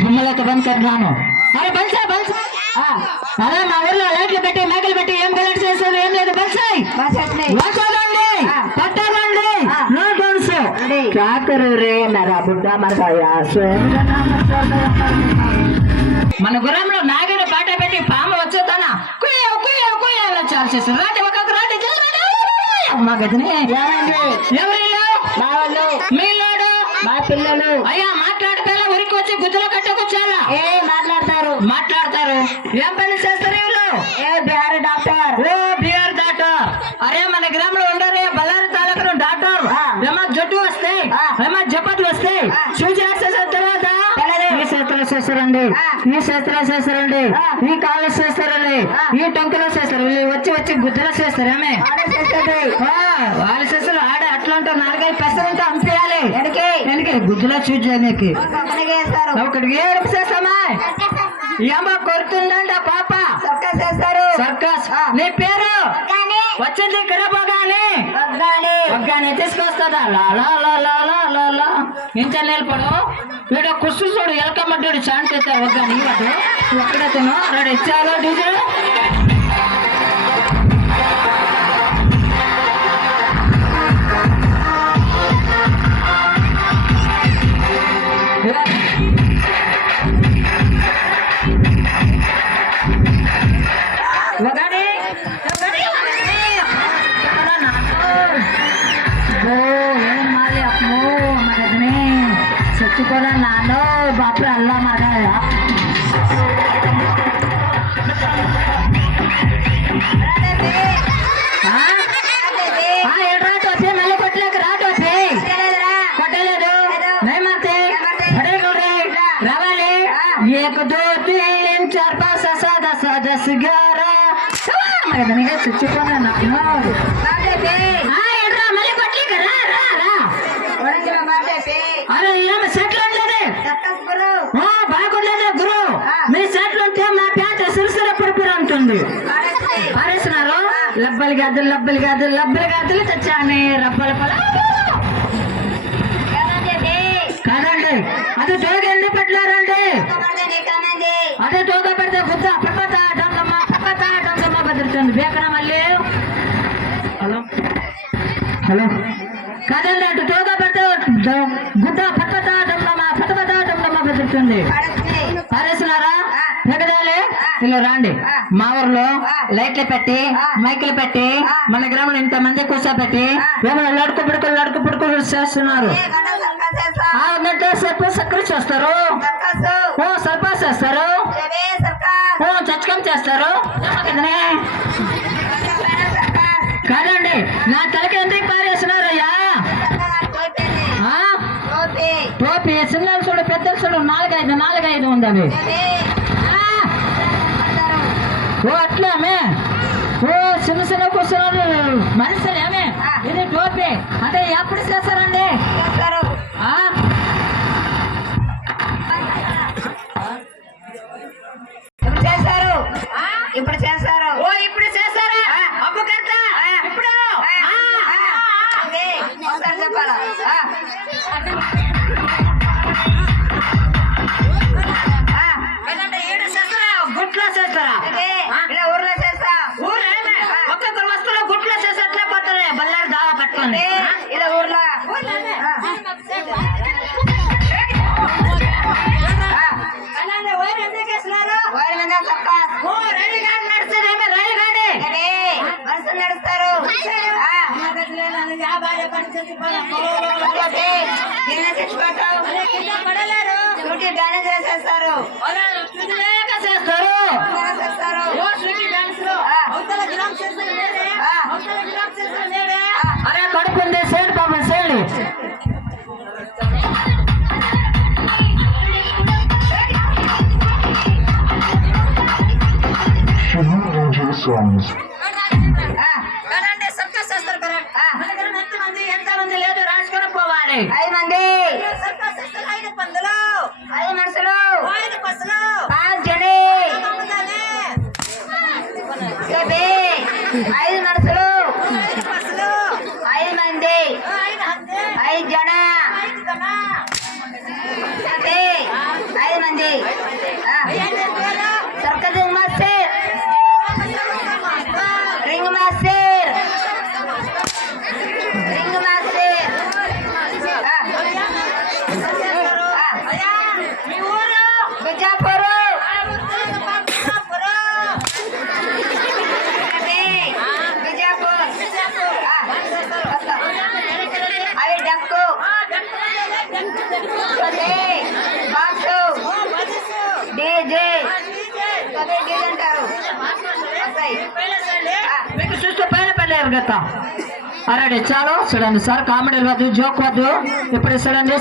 దుమ్మలతో బంద్ కట్టాను. అరే బల్సా బల్సా అరే మా ఊర్లో లైట్లు పెట్టి మేకలు పెట్టి ఏం కలెక్ట్ చేసేది ఏం లేదు. బల్సాయి వాసాలండి పట్టాలండి నోటోన్స్ కాకరు రే నరా బుడ్డ మరకాయ. మన గుర్రంలో నాగిన పాట పెట్టి పాము వచ్చేతాన కుయ్య కుయ్య కుయ్య ఇలా చాలు చేస్తారు. రాటి ఒక రాటి మా గదిని ఎవరిల్లు మా వాళ్ళు మీలోడు మా పిల్లలు అయ్యా మాట్లాడితే ఉరికి వచ్చి గుద్దలో కట్టకొచ్చారా మాట్లాడతారు. ఏం పని చేస్తారు వీళ్ళు? బిహారీ డాక్టర్. ఓ బిహారీ డాక్టర్. అరే మన గ్రామంలో ఉండరే బళ్ళారి తాలూకాలో డాక్టర్ ఏమో జట్టు వస్తే ఏమో జపతి వస్తే చూసి చేసిన తర్వాత ఈ చేతులు చేస్తారండి, ఈ చేతులు చేస్తారండి, ఈ కాళ్ళు చేస్తారండి, ఈ టొంకలో చేస్తారు. వచ్చి వచ్చి గుద్దలో చేస్తారు. ఏమే వాళ్ళు చేస్తారు. ఆడ అట్లా ఉంటారు. 4-5 పెసరంతా అంపేయాలి వెనకే గుద్దలో చూసి చేయడానికి. ఒకటికి ఏడుపు చేస్తామా ఏమో కొడుతుందండి ఆ పాప. సర్కస్. నీ పేరు వచ్చింది ఇక్కడ ఒగ్గానే తీసుకొస్తుందా? ఇంత నిలబడు వీడు కుస్తు చూడు ఎలకమ్మడ్డాడు ఛాన్స్ ఇస్తారు. ఒగ్గాని ఇవ్వడు ఒక్కడతను రెండు ఇచ్చారు డీజిల్. చచ్చిపోదా నాన్న బాపు అల్లా మగాయా రాటు వచ్చి మళ్ళీ కొట్టలేక రాటు వచ్చి కొట్టలేదు రావాలి. 1 2 3 4 5 6 7 10 11 చచ్చిపోదా నాన్న మళ్ళీ కొట్టలేక అరే ఏమి సెట్లు ఉండలేదు బాగుండలేదు గురు. మీ సెట్లు ఉంటే మా ప్యాంట్ సిరిసిర పురుపురు ఉంటుంది. పారేస్తున్నారు. లబ్బలు గాదులు తెచ్చాను. రబ్బల పొల కాదండి. అది తోగ ఎందుకు పెట్టలేరండి? అదే తోగ పెడితే గుద్ద పక్కత డొంగమ్మ బెదురుతుంది. బేకన మళ్ళీ హలో కాదండి. అటు తోగ పెడితే గుద్ద పక్కత డొంగమ్మ బెదురుతుంది. పారేస్తున్నారా? ఎగదాలి ఇలా రండి. మా ఊర్లో లైట్లు పెట్టి మైకులు పెట్టి మన గ్రామంలో ఇంతమంది కూర్చోబెట్టి ఏమైనా లడుకు పుడుకులు చేస్తున్నారు. సక్కలు చేస్తారు. ఓ సర్పస్ చేస్తారు. ఓ చచ్చకం చేస్తారు. కాదండి నా తలకి ఎందుకు పారేస్తున్నారయ్యా? టోపీ చిన్నలు చూడు పెద్దలు చూడు 4-5 ఉంది అవి. ఓ అట్లామే ఓ చిన్న కూర్చున్నారు మనుషులు ఏమే ఇది టోపీ అంటే ఎప్పుడు చేస్తారండి? ఇప్పుడు చేస్తారు. ఓ ఇప్పుడు చేస్తారా? అప్పు కడతా ఇప్పుడు చెప్పాలా? గుట్లో చేస్తారా? ఊర్లో చేస్తా. ఒక్కొక్కరు వస్తువులు గుట్లో చేసేట్లే పోతుంది. బల్లారి దావా పట్టుకోండి ఇలా ఊర్లో నడుస్తారు. చేసేస్తారు. అరే కడుపుంది సేడు పాపం సేడు ఎంతమంది లేదు రాసుకొని పోవాలి. 5 మంది 5 పందులు 5 మనుషులు 5 జనే 5 మనుషులు 5 మంది 5 జన మీకు చూస్తే పైన పైన ఎరగతా అరే చాలు చూడండి సార్ కామెడీ వద్దు జోక్ వద్దు ఇప్పుడు చూడండి